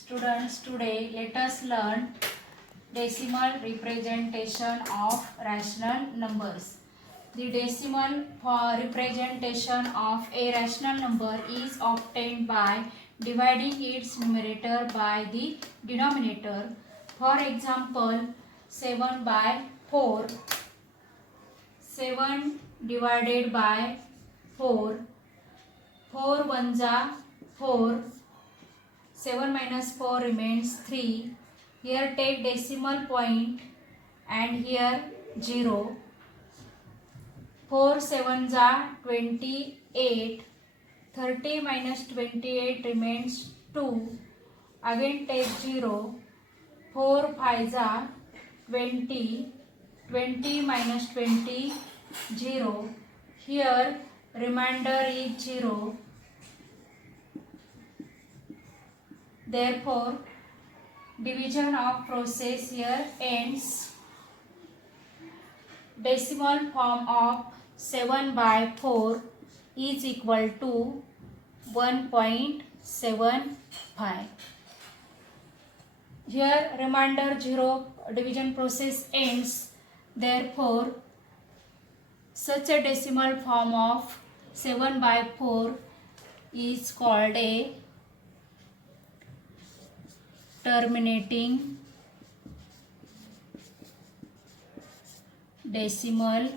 Students, today let us learn decimal representation of rational numbers. The decimal representation of a rational number is obtained by dividing its numerator by the denominator. For example, 7 by 4. 7 divided by 4. 4 ones are 4. 7 minus 4 remains 3. Here take decimal point and here 0. 4 sevens are 28. 30 minus 28 remains 2. Again take 0. 4 fives are 20. 20 minus 20, 0. Here remainder is 0. Therefore, division of process here ends. Decimal form of 7 by 4 is equal to 1.75. Here remainder 0, division process ends. Therefore, such a decimal form of 7 by 4 is called a terminating decimal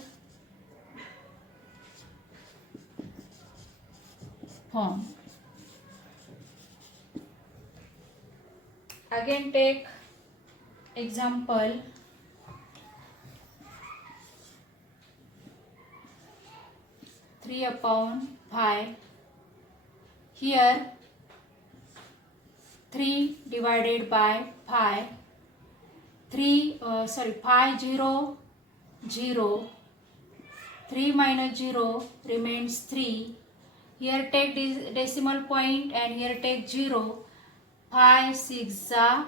form. Again take example. Three upon 5. Here 3 divided by 5. 5 0 0. 3 minus 0 remains 3. Here take decimal point and here take 0. 5 6 are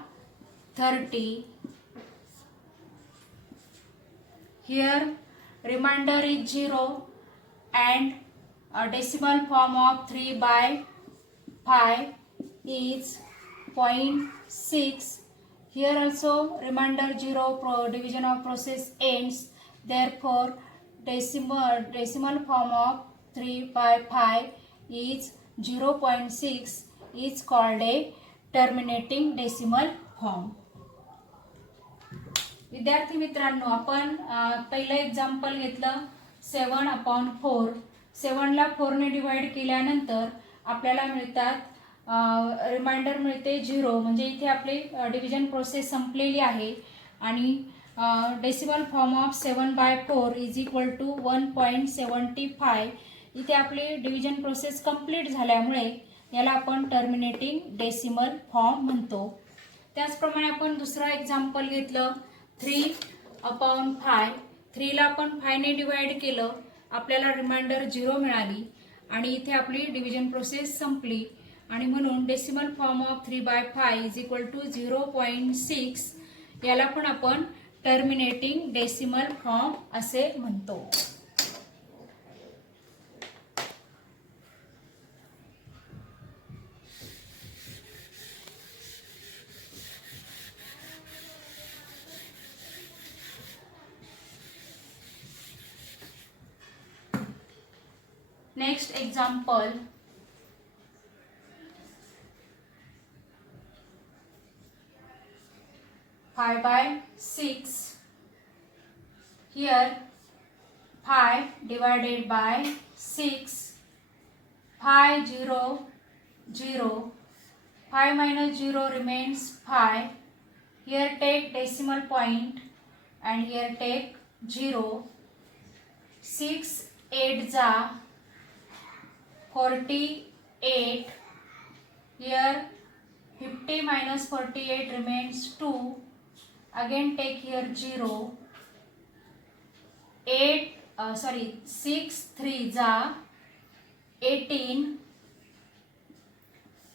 30. Here remainder is 0 and a decimal form of 3 by 5 is 0.6. Here also remainder 0, division of process ends. Therefore, decimal form of 3 by 5 is 0.6 is called a terminating decimal form. विद्यार्थी मित्रांनो, आपण पहिलं example घेतलं 7 upon 4. 7 ला 4 ने divide केल्यानंतर आपल्याला मिळतात रिमाइंडर मिळते 0. म्हणजे इथे आपली डिव्हिजन प्रोसेस संपलेली आहे आणि decimal form of 7 by 4 is equal to 1.75. इथे आपली डिव्हिजन प्रोसेस कंप्लीट झाल्यामुळे याला आपण टर्मिनेटिंग डेसिमल फॉर्म म्हणतो. त्याचप्रमाणे आपण दुसरा एक्झाम्पल घेतलं 3 upon 5. 3 ला आपण 5 ने डिवाइड केलं, आपल्याला रिमाइंडर 0 मिळाली आणि इथे आपली डिव्हिजन प्रोसेस संपली आणि म्हणून decimal form of 3 by 5 is equal to 0.6. याला पण आपण टर्मिनेटिंग डेसिमल फॉर्म असे म्हणतो. Next example. 5 by 6. Here 5 divided by 6. 5 0 0. 5 minus 0 remains 5. Here take decimal point and here take 0. 6 8 are 48. Here 50 minus 48 remains 2. Again take here 0. 6 3 are 18.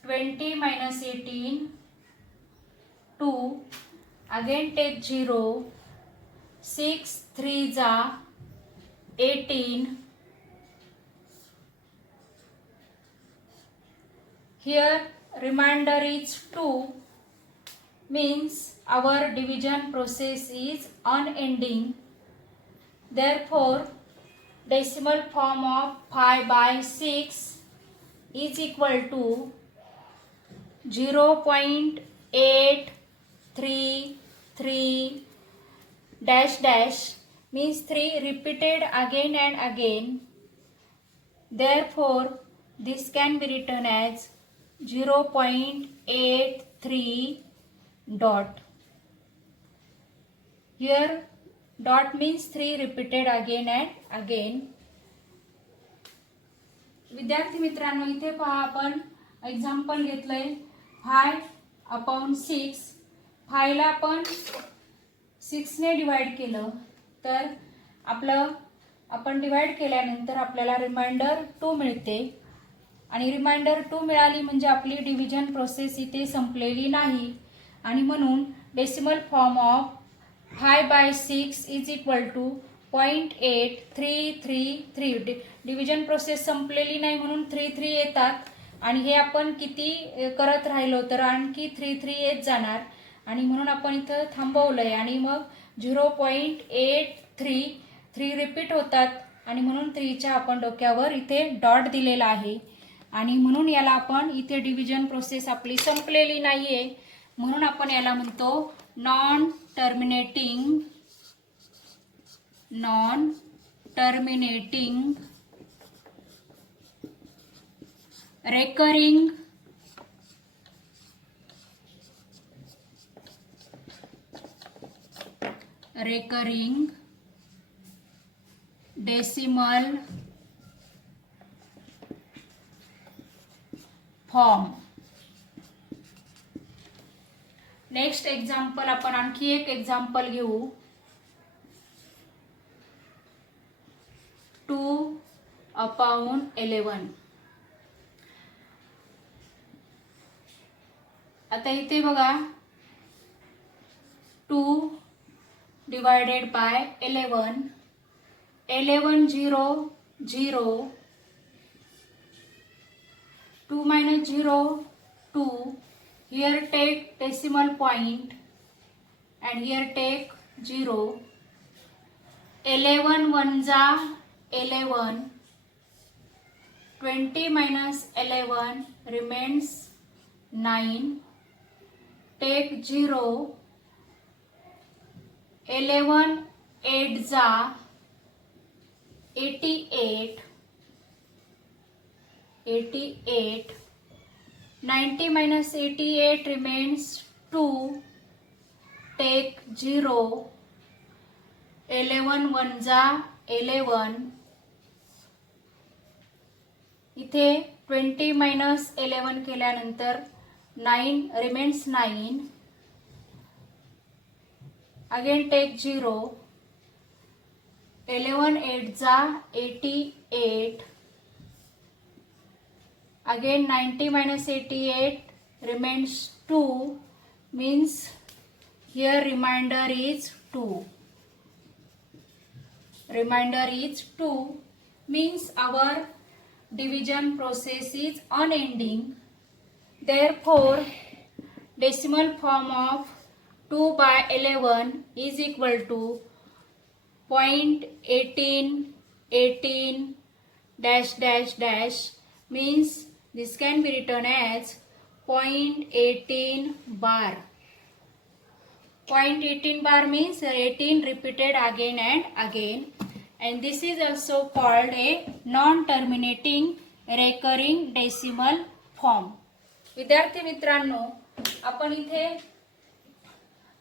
20 minus 18 2. Again take 0. 6 3 are 18. Here remainder is 2 means our division process is unending. Therefore, decimal form of 5/6 is equal to 0.833 dash dash, means 3 repeated again and again. Therefore, this can be written as 0.83 dot. Here dot means 3 repeated again and again. विद्यार्थी मित्रांनो, इथे पहा आपण example घेतलंय 5/6. 5 ला आपण 6 ने divide केलं तर आपण डिवाइड केल्यानंतर आपल्याला रिमाइंडर 2 मिळते आणि रिमाइंडर 2 मिळाली म्हणजे आपली डिव्हिजन प्रोसेस इथे संपलेली नाही आणि म्हणून decimal form of 5/6 is equal to 0.8333. Division process संपलेली नाही म्हणून 33 येतात आणि हे आपण किती करत राहिलो तर आणखी 33 येत जाणार आणि म्हणून आपण इथं थांबवलंय आणि मग 0.833 रिपीट होतात आणि म्हणून 3च्या आपण डोक्यावर इथे डॉट दिलेला आहे आणि म्हणून याला आपण इथे डिव्हिजन प्रोसेस आपली संपलेली नाहीये म्हणून आपण याला म्हणतो non terminating recurring decimal form. Next example आपण आणखी एक एक्झाम्पल घेऊ. 2/11. आता इथे बघा 2 divided by 11. 11 0 0. 2 minus 0 2. Here take decimal point and here take 0. 11 1 11. 20 minus 11 remains 9. Take 0. 11 8 88. 90 minus 88 remains 2. Take 0. 11 1 11. इथे 20 minus 11 केल्यानंतर 9 remains 9. Again take 0. 11 8 88. Again 90 minus 88 remains 2, means here remainder is 2. Remainder is 2 means our division process is unending. Therefore, decimal form of 2/11 is equal to 0.1818 dash dash dash, means this can be written as 0.18 bar. 0.18 bar means 18 repeated again and again, and this is also called a non-terminating recurring decimal form. विद्यार्थी मित्रांनो, आपण इथे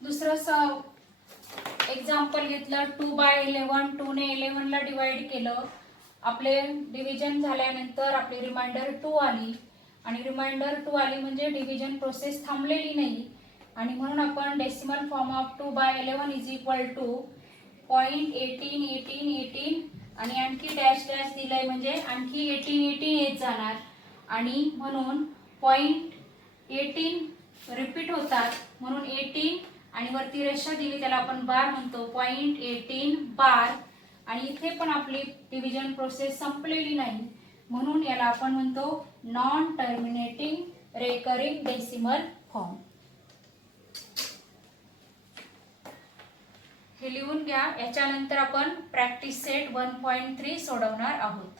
दुसरं example घेतलं 2/11. 2 ने 11 ला divide केलं. आपले डिव्हिजन झाल्यानंतर आपली रिमाइंडर 2 आली आणि रिमाइंडर 2 आली म्हणजे डिव्हिजन प्रोसेस थांबलेली नाही आणि म्हणून आपण decimal form of 2/11 is equal to 0.1818 आणि आणखी डॅश डॅश दिलंय म्हणजे आणखी 18 येत जाणार आणि म्हणून 0.18 रिपीट होतात म्हणून 18 आणि वरती रेषा दिली त्याला आपण बार म्हणतो 0.18 बार आणि इथे पण आपली डिव्हिजन प्रोसेस संपलेली नाही म्हणून याला आपण म्हणतो non terminating recurring decimal form. तुम्ही लिहून घ्या. याच्यानंतर आपण प्रॅक्टिस सेट 1.3 सोडवणार आहोत.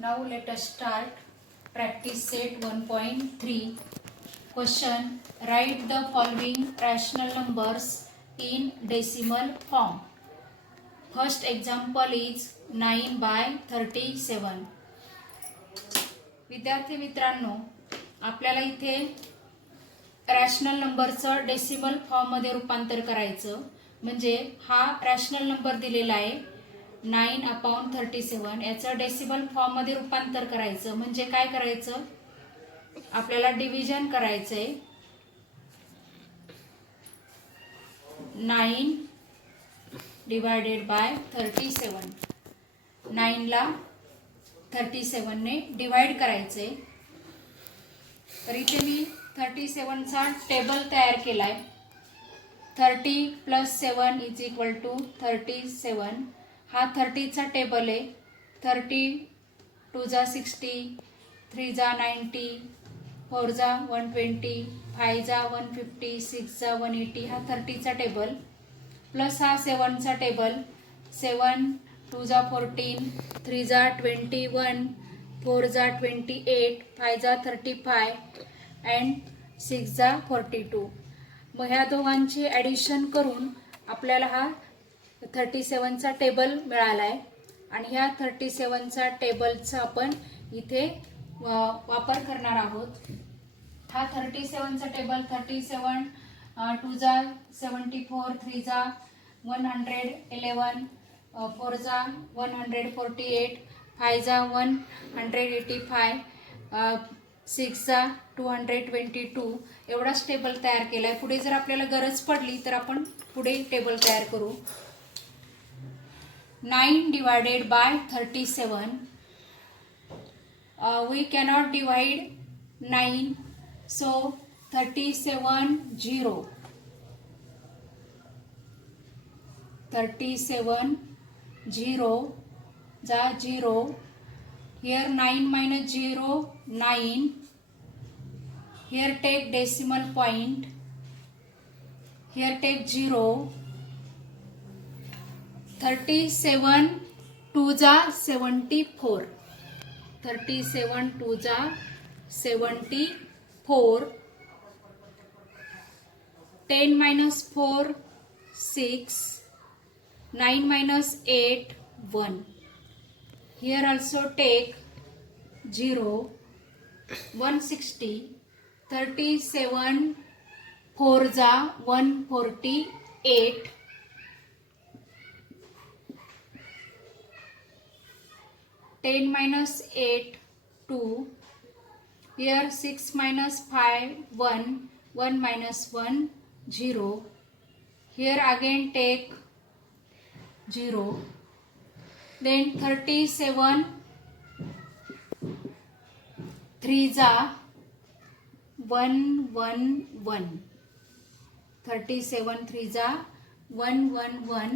Now let us start practice set 1.3. Question, right the following rational numbers in decimal form. First example is 9/37. विद्यार्थी मित्रांनो, आपल्याला इथे रॅशनल नंबरचं डेसिमल फॉर्ममध्ये रूपांतर करायचं. म्हणजे हा रॅशनल नंबर दिलेला आहे 9/37. याचं डेसिमल फॉर्ममध्ये रूपांतर करायचं. म्हणजे काय करायचं, आपल्याला डिव्हिजन करायचंय. 9 डिवायडेड बाय 37. 9 ला 37 ने डिवाइड करायचे. तर इथे मी 37 चा टेबल तयार केलाय. 30 + 7 = 37. हा 30 चा टेबल आहे. 30 2 जा 60, 3 जा 90, 4 जा 120, 5 जा 150, 6 जा 180. हा 30 चा टेबल प्लस हा 7 चा टेबल. 7 2 जा 14, 3 जा 21, 4 जा 28, 5 जा 35 अँड 6 जा 42. मग ह्या दोघांची ॲडिशन करून आपल्याला हा 37 चा टेबल मिळाला आहे. आणि ह्या 37 चा टेबलचा आपण इथे वापर करणार आहोत. हा 37 चा टेबल 37 2 जा 74, 3 जा 111, 4 जा 148, 5 जा 185, 6 जा 222 एवढाच टेबल तयार केला आहे. पुढे जर आपल्याला गरज पडली तर आपण पुढे टेबल तयार करू. 9 divided by 37. We cannot divide 9, so 37 0. 37 0 जा 0. Here 9 minus 0 9. Here take decimal point. Here take 0. 37 2 जा 74. 37 2 जा 74. 10 minus 4 6. 9 minus 8 1. Here also take 0. 160. 37 4 जा 148. 10 minus 8 2. Here 6 minus 5 1. 1 minus 1 0. Here again take 0. Then 37 3 जा 111. 37 3 जा 111.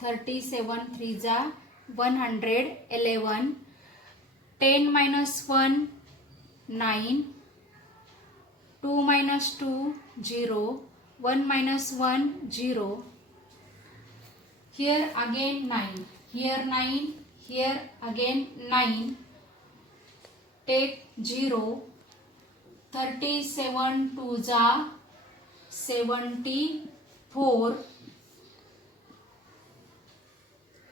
37 3 जा 111. 10 minus 1 9. 2 minus 2 0. 1 minus 1 0. Here again 9. Here 9. Here again 9. Take 0. 37 2 जा 74.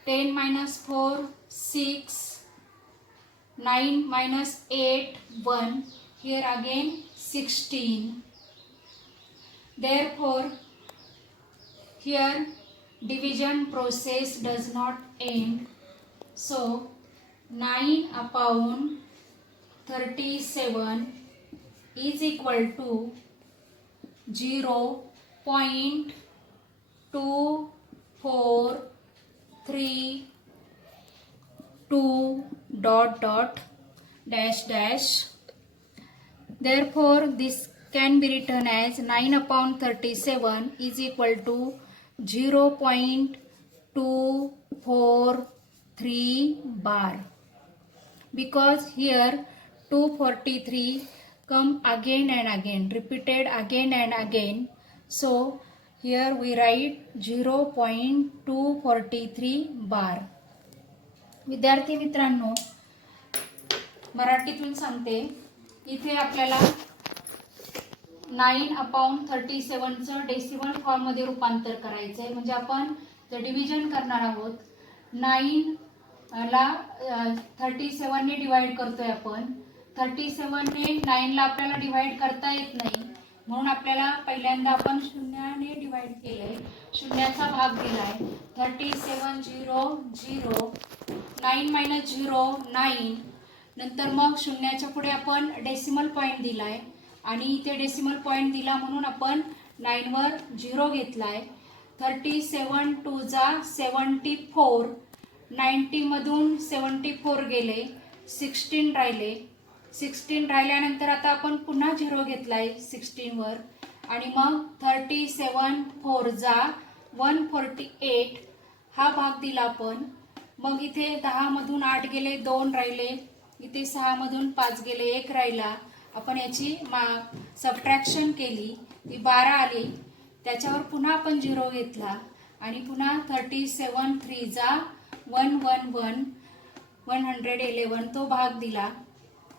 10 minus 4 6. 9 minus 8 1. Here again 16. Therefore here division process does not end. So 9/37 is equal to 0.2432 ... Therefore this can be written as 9/37 is equal to 0.243 bar, because here 243 come again and again, repeated again and again. So here we write 0.243 bar. विद्यार्थी मित्रांनो, मराठीतून सांगते, इथे आपल्याला 9/37चं decimal form मध्ये रूपांतर करायचं आहे. म्हणजे आपण जर डिव्हिजन करणार आहोत, 9 ला 37 ने डिवाइड करतोय आपण. 37 ने 9 ला आपल्याला डिवाइड करता येत नाही, म्हणून आपल्याला पहिल्यांदा आपण शून्याने डिवाइड केलंय, शून्याचा भाग दिलाय. 37 0 0, 9 मायनस 0 9. नंतर मग शून्याच्या पुढे आपण डेसिमल पॉईंट दिलाय आणि इथे डेसिमल पॉईंट दिला म्हणून आपण 9 वर 0 घेतलाय. 37 2 जा 74, 90 मधून 74 गेले, 16 राहिले. 16 राहिल्यानंतर आता आपण पुन्हा 0 घेतलाय 16 वर आणि मग 37 4 जा 148 हा भाग दिला आपण. मग इथे 10 मधून 8 गेले, 2 राहिले. इथे 6 मधून 5 गेले, 1 राहिला. आपण याची सबट्रॅक्शन केली, ती 12 आली. त्याच्यावर पुन्हा आपण 0 घेतला आणि पुन्हा 37 3 जा 111 111 तो भाग दिला.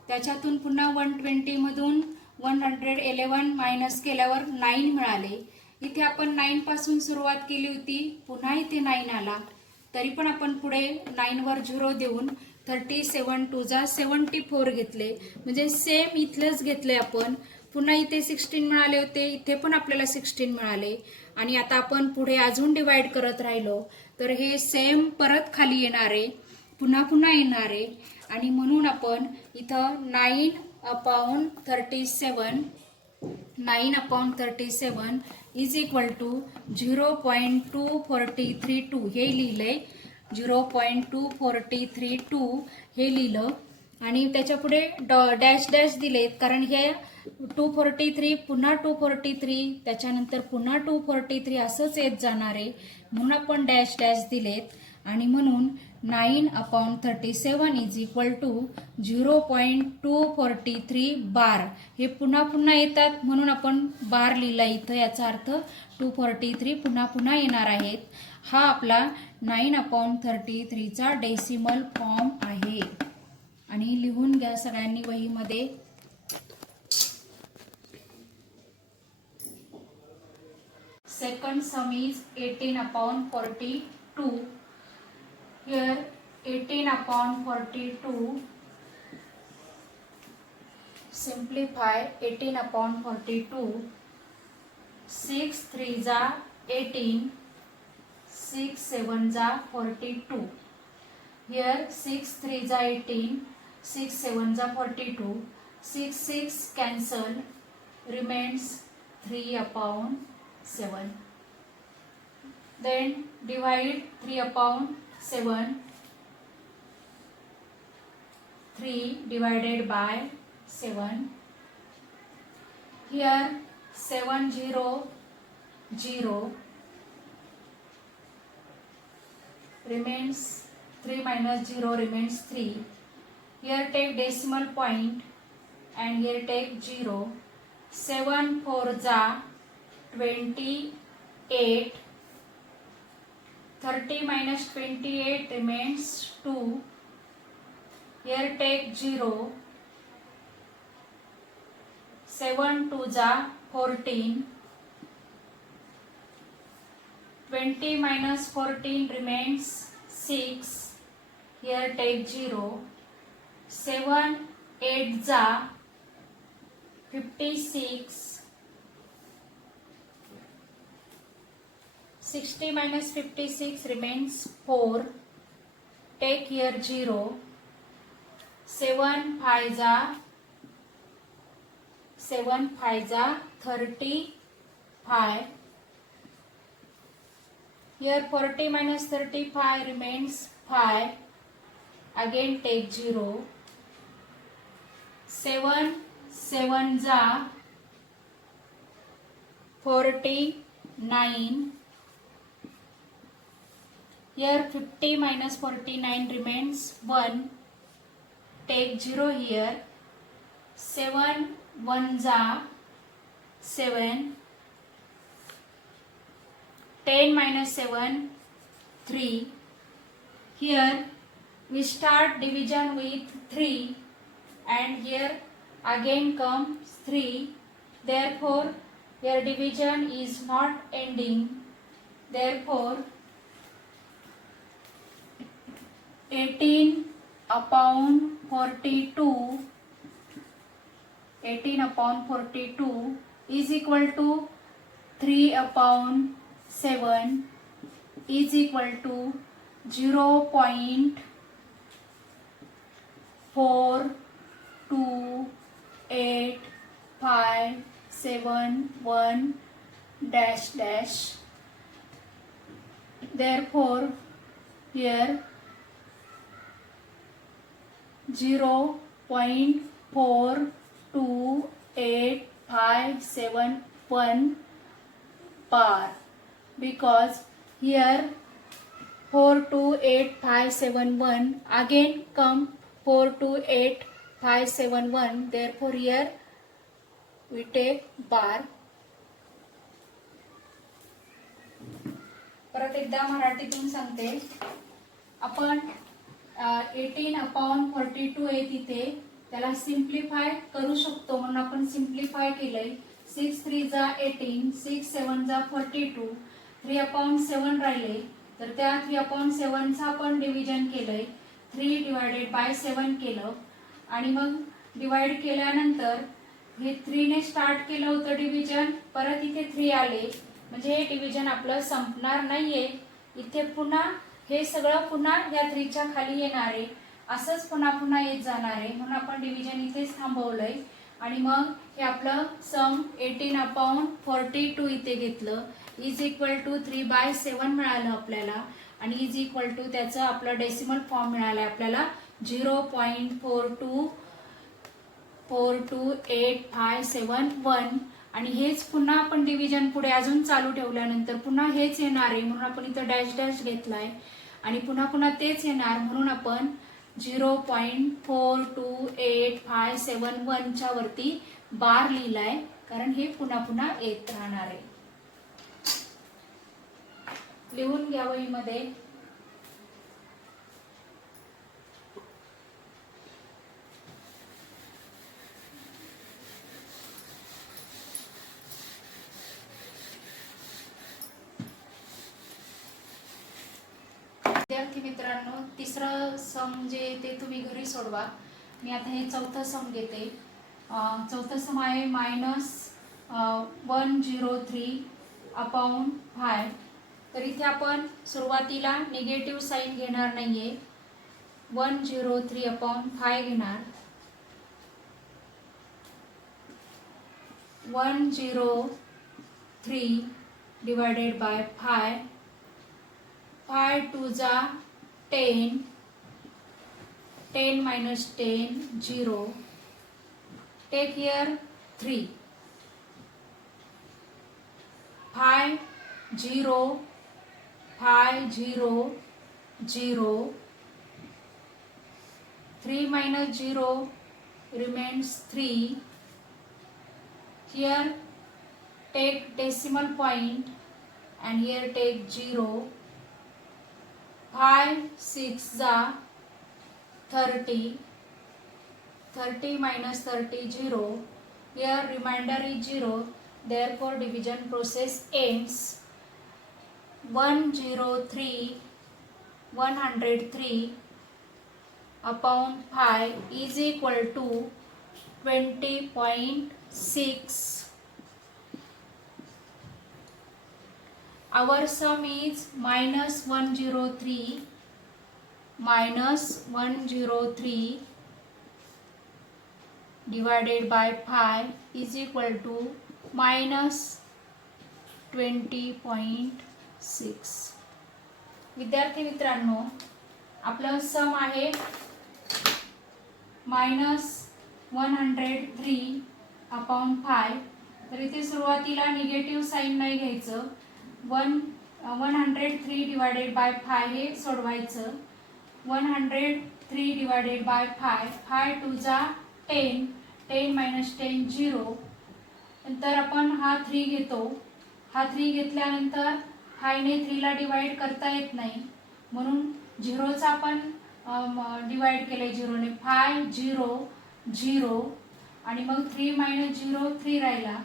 त्याच्यातून पुन्हा 120 मधून 111 मायनस केल्यावर 9 मिळाले. इथे आपण 9 पासून सुरुवात केली होती, पुन्हा इथे 9 आला, तरी पण आपण पुढे 9 वर 0 देऊन 37 2 जा 74 घेतले. म्हणजे सेम इथलंच घेतले आपण. पुन्हा इथे 16 मिळाले होते, इथे पण आपल्याला 16 मिळाले आणि आता आपण पुढे अजून डिवाइड करत राहिलो तर हे सेम परत खाली येणारे, पुन्हा पुन्हा येणारे. आणि म्हणून आपण इथं 9/37 इज इक्वल टू 0.2432 हे लिहिलंय. 0.2432 हे लिहिलं आणि त्याच्या पुढे डॅश डॅश दिलेत, कारण हे 243 पुन्हा 243 त्याच्यानंतर पुन्हा 243 असंच येत जाणार आहे, म्हणून आपण डॅश डॅश दिलेत. आणि म्हणून 9/37 इज इक्वल टू 0.243 बार. हे पुन्हा पुन्हा येतात म्हणून आपण बार लिहिला इथं. याचा अर्थ 243 पुन्हा पुन्हा येणार आहेत. हा आपला 9/33चा डेसिमल फॉर्म आहे. आणि लिहून घ्या सगळ्यांनी वहीमध्ये. Second some is 18/42. Here 18/42, simplify 18/42. 6 3 जा 18, 6 7 जा 42. Here 6 3 जा 18, 6 7 जा 42. 6 6 cancel, remains 3/7. Then divide 3/7. 3 divided by 7. Here 7 0 0 remains 3 minus 0 remains 3. Here take decimal point and here take 0. 7 4 जा 28. 30 minus 28 remains 2. Here take 0. 7 2 जा 14. 20 minus 14 remains 6. Here take 0. 7 8 जा 56. 60 minus 56 remains 4. Take here 0. 7 5 जा 35. Here 40 minus 35 remains 5. Again take 0. 7 7 जा 49. Here 50 minus 49 remains 1. Take 0 here. 7 1 जा 7, 10 minus 7 3. Here we start division with 3 and here again comes 3. Therefore your division is not ending. Therefore 18 upon 42 is equal to 3 upon 7 is equal to 0.42857 dash dash. Therefore here 0.42857 bar, because here 428,571 again come 428,571. Therefore here we take bar. परत एकदा मराठीतून सांगते. आपण 18/42 आहे तिथे, त्याला simplify करू शकतो म्हणून आपण सिम्प्लिफाय केलंय. 6 3 जा 18, 6 7 जा 42, 3/7 राहिले तर त्या 3/7 चा आपण डिव्हिजन केलंय. 3/7 केलं आणि मग डिवाइड केल्यानंतर हे 3 ने स्टार्ट केलं होतं डिव्हिजन, परत इथे 3 आले म्हणजे हे डिव्हिजन आपलं संपणार नाहीये. इथे पुन्हा हे सगळं पुन्हा या 3 च्या खाली येणार आहे, असंच पुन्हा पुन्हा येत जाणार आहे. म्हणून आपण डिव्हिजन इथेच थांबवलंय आणि मग हे आपलं सम 18/42 इथे घेतलं. इज इक्वल टू 3/7 मिळालं आपल्याला आणि इज इक्वल टू त्याचं आपलं डेसिमल फॉर्म मिळालाय आपल्याला 0.42857 आणि हेच पुन्हा आपण डिव्हिजन पुढे अजून चालू ठेवल्यानंतर पुन्हा हेच येणार आहे म्हणून आपण इथं डॅश डॅश घेतलाय आणि पुन्हा पुन्हा तेच येणार म्हणून आपण 0.42857 च्या वरती बार लिहिलाय, कारण हे पुन्हा पुन्हा येत राहणार आहे. लिहून घ्या वहीमध्ये. विद्यार्थी मित्रांनो, तिसरं सम जे ते तुम्ही घरी सोडवा. मी आता हे चौथं सम घेते. चौथं सम आहे -103/5. तर इथे आपण सुरुवातीला निगेटिव्ह साईन घेणार नाहीये, 103/5 घेणार. 103 divided by 5. 5 2 जा 10, 10 minus 10 0. Take here 3. 5 0 5 0 0. 3 minus 0 remains 3. Here take decimal point and here take 0. 5 6 जा 30. 30 minus 30 0. Here remainder is 0. Therefore division process ends. 103/5 is equal to 20.6. Our sum is -103 divided by 5 is equal to -20.6. विद्यार्थी मित्रांनो, आपलं सम आहे -103/5. तर इथे सुरुवातीला negative sine नाही घ्यायचं. 103 divided by 5 हे सोडवायचं. 103 divided by 5, 5 2 जा 10, 10 मायनस 10 0. नंतर आपण हा 3 घेतो. हा 3 घेतल्यानंतर 5 ने 3 ला डिवाइड करता येत नाही, म्हणून 0चा आपण डिवाइड केले 0 ने. 5 0 0 आणि मग 3 मायनस 0 3 राहिला.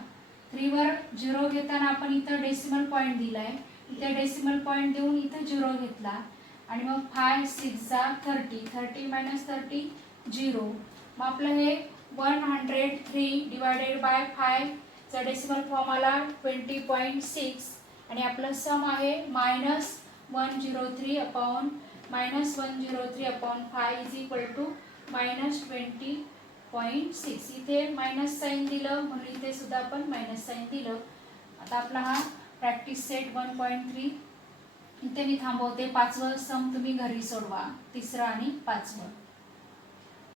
3 वर 0 घेताना आपण इथं डेसिमल पॉईंट दिलाय, इथे डेसिमल पॉईंट देऊन इथं 0 घेतला आणि मग 5 6 30. 30 मायनस 30 0. मग आपलं हे 103 डिवायडेड बाय 5 चा डेसिमल फॉर्म आला 20.6 आणि आपलं सम आहे -103 अपॉन -103/5 इज इक्वल टू -20.6. इथे मायनस साईन दिलं म्हणून इथे सुद्धा आपण मायनस साईन दिलं. आता आपला हा प्रॅक्टिस सेट 1.3 इथे मी थांबवते. 5वं सम तुम्ही घरी सोडवा, 3रं आणि 5वं.